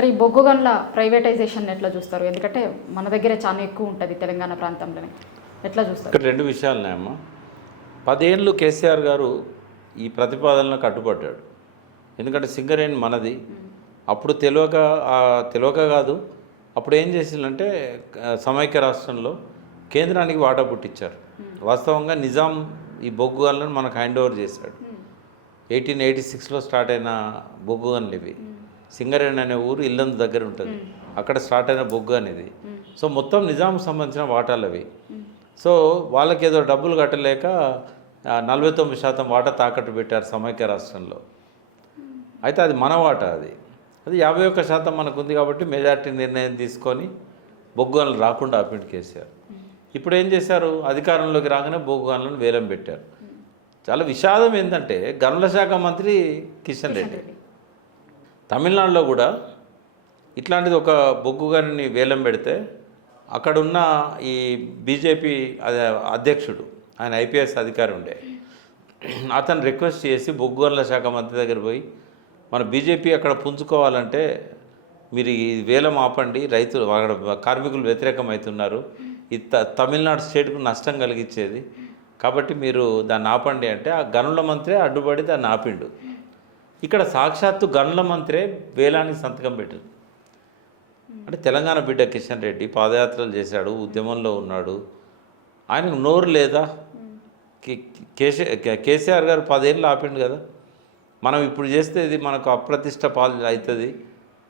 సరే, ఈ బొగ్గు గనుల ప్రైవేటైజేషన్ ఎట్లా చూస్తారు? ఎందుకంటే మన దగ్గరే చాలా ఎక్కువ ఉంటుంది తెలంగాణ ప్రాంతంలోనే, ఎట్లా చూస్తారు? ఇక్కడ రెండు విషయాలున్నాయమ్మా. 10 ఏళ్ళు కేసీఆర్ గారు ఈ ప్రతిపాదనలకు కట్టుబడ్డాడు. ఎందుకంటే సింగరేణి మనది. అప్పుడు తెలియక కాదు, అప్పుడు ఏం చేసిందంటే సమైక్య రాష్ట్రంలో కేంద్రానికి వాటా పుట్టించారు. వాస్తవంగా నిజాం ఈ బొగ్గు గనులను మనకు హ్యాండ్ ఓవర్ చేశాడు. 1886లో స్టార్ట్ అయిన బొగ్గు గనులు ఇవి. సింగరేణి అనే ఊరు ఇల్లందు దగ్గర ఉంటుంది, అక్కడ స్టార్ట్ అయిన బొగ్గు అనేది. సో మొత్తం నిజాం సంబంధించిన వాటాలు అవి. సో వాళ్ళకి ఏదో డబ్బులు కట్టలేక 49% వాటా తాకట్టు పెట్టారు సమైక్య రాష్ట్రంలో. అయితే అది మన వాటా, అది 51% మనకుంది కాబట్టి మెజార్టీ నిర్ణయం తీసుకొని బొగ్గు గనులు రాకుండా ఆపిండి కేసీఆర్. ఇప్పుడు ఏం చేశారు, అధికారంలోకి రాగానే బొగ్గు గనులను వేలం పెట్టారు. చాలా విషాదం ఏంటంటే గనుల శాఖ మంత్రి కిషన్ రెడ్డి. తమిళనాడులో కూడా ఇట్లాంటిది ఒక బొగ్గు గనిని వేలం పెడితే అక్కడున్న ఈ బీజేపీ అధ్యక్షుడు, ఆయన ఐపీఎస్ అధికారి ఉండే, అతను రిక్వెస్ట్ చేసి బొగ్గు గనుల శాఖ మంత్రి దగ్గర పోయి, మన బీజేపీ అక్కడ పుంజుకోవాలంటే మీరు ఈ వేలం ఆపండి, రైతులు అక్కడ కార్మికులు వ్యతిరేకమవుతున్నారు, ఇది తమిళనాడు స్టేట్కు నష్టం కలిగించేది, కాబట్టి మీరు దాన్ని ఆపండి అంటే ఆ గనుల మంత్రే అడ్డుపడి దాన్ని ఆపిండు. ఇక్కడ సాక్షాత్తు గనుల మంత్రే వేలానికి సంతకం పెట్టారు. అంటే తెలంగాణ బిడ్డ కిషన్ రెడ్డి పాదయాత్రలు చేశాడు, ఉద్యమంలో ఉన్నాడు, ఆయనకు నోరు లేదా? కేసీఆర్ గారు 10 ఏళ్ళు ఆపిండు కదా. మనం ఇప్పుడు చేస్తే ఇది మనకు అప్రతిష్ట పాలు అవుతుంది.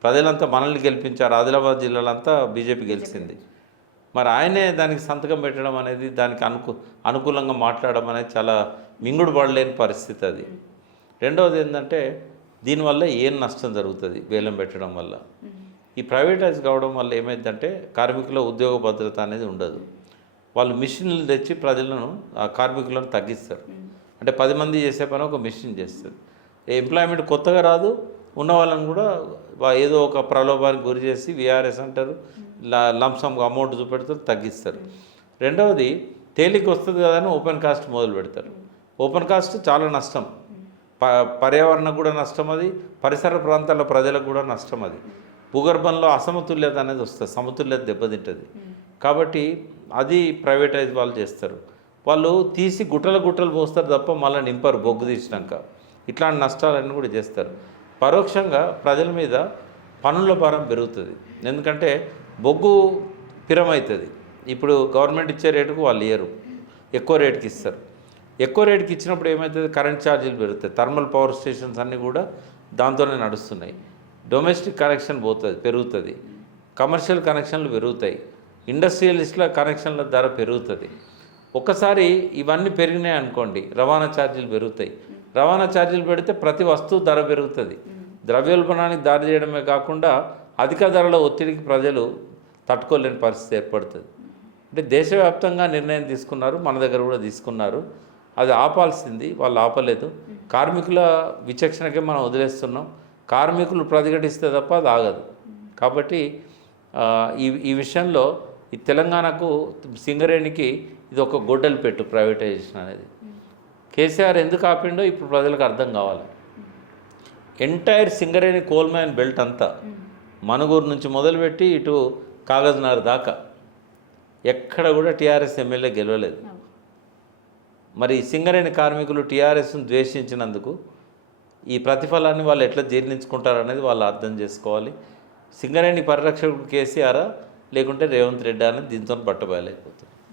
ప్రజలంతా మనల్ని గెలిపించారు, ఆదిలాబాద్ జిల్లాలంతా బీజేపీ గెలిచింది. మరి ఆయనే దానికి సంతకం పెట్టడం అనేది, దానికి అనుకూలంగా మాట్లాడడం అనేది చాలా మింగుడు పడలేని పరిస్థితి అది. రెండవది ఏంటంటే దీనివల్ల ఏం నష్టం జరుగుతుంది వేలం పెట్టడం వల్ల? ఈ ప్రైవేటైజ్ కావడం వల్ల ఏమైందంటే కార్మికుల ఉద్యోగ భద్రత అనేది ఉండదు. వాళ్ళు మిషన్లు తెచ్చి ప్రజలను, ఆ కార్మికులను తగ్గిస్తారు. అంటే 10 మంది చేసే పని ఒక మిషన్ చేస్తుంది. ఎంప్లాయ్మెంట్ కొత్తగా రాదు, ఉన్న వాళ్ళని కూడా ఏదో ఒక ప్రలోభానికి గురి చేసి విఆర్ఎస్ అంటారు, లంసంగా అమౌంట్ చూపెడతారు, తగ్గిస్తారు. రెండవది తేలిక వస్తుంది కదా అని ఓపెన్ కాస్ట్ మొదలు పెడతారు. ఓపెన్ కాస్ట్ చాలా నష్టం, పర్యావరణకు కూడా నష్టం, అది పరిసర ప్రాంతాల ప్రజలకు కూడా నష్టం. అది భూగర్భంలో అసమతుల్యత అనేది వస్తుంది, సమతుల్యత దెబ్బతింటుంది. కాబట్టి అది ప్రైవేటైజ్ వాళ్ళు చేస్తారు. వాళ్ళు తీసి గుట్టలు పోస్తారు తప్ప మళ్ళీ నింపరు బొగ్గు తీసినాక. ఇట్లాంటి నష్టాలన్నీ కూడా చేస్తారు. పరోక్షంగా ప్రజల మీద పన్నుల భారం పెరుగుతుంది. ఎందుకంటే బొగ్గు పిరమవుతుంది. ఇప్పుడు గవర్నమెంట్ ఇచ్చే రేటుకు వాళ్ళు ఇయ్యరు, ఎక్కువ రేటుకి ఇస్తారు. ఎక్కువ రేటుకి ఇచ్చినప్పుడు ఏమవుతుంది, కరెంట్ ఛార్జీలు పెరుగుతాయి. థర్మల్ పవర్ స్టేషన్స్ అన్నీ కూడా దాంతోనే నడుస్తున్నాయి. డొమెస్టిక్ కనెక్షన్ పెరుగుతుంది, కమర్షియల్ కనెక్షన్లు పెరుగుతాయి, ఇండస్ట్రియలిస్టుల కనెక్షన్ల ధర పెరుగుతుంది. ఒక్కసారి ఇవన్నీ పెరిగినాయి అనుకోండి, రవాణా ఛార్జీలు పెరుగుతాయి. రవాణా ఛార్జీలు పెడితే ప్రతి వస్తువు ధర పెరుగుతుంది. ద్రవ్యోల్బణానికి దారి చేయడమే కాకుండా అధిక ధరల ఒత్తిడికి ప్రజలు తట్టుకోలేని పరిస్థితి ఏర్పడుతుంది. అంటే దేశవ్యాప్తంగా నిర్ణయం తీసుకున్నారు, మన దగ్గర కూడా తీసుకున్నారు. అది ఆపాల్సింది, వాళ్ళు ఆపలేదు. కార్మికుల విచక్షణకే మనం వదిలేస్తున్నాం. కార్మికులు ప్రతిఘటిస్తే తప్ప అది ఆగదు. కాబట్టి ఈ విషయంలో ఈ తెలంగాణకు, సింగరేణికి ఇది ఒక గొడ్డలి పెట్టు ప్రైవేటైజేషన్ అనేది. కేసీఆర్ ఎందుకు ఆపిండో ఇప్పుడు ప్రజలకు అర్థం కావాలి. Entire Singareni coal mine belt అంతా మనుగూరు నుంచి మొదలుపెట్టి ఇటు కాగజ్నగర్ దాకా ఎక్కడ కూడా టీఆర్ఎస్ ఎమ్మెల్యే గెలవలేదు. మరి సింగరేణి కార్మికులు టీఆర్ఎస్ను ద్వేషించినందుకు ఈ ప్రతిఫలాన్ని వాళ్ళు ఎట్లా జీర్ణించుకుంటారనేది వాళ్ళు అర్థం చేసుకోవాలి. సింగరేణి పరిరక్షకుడు కేసీఆర్ లేకుంటే రేవంత్ రెడ్డి అనేది దీంతో పట్టబయలైపోతుంది.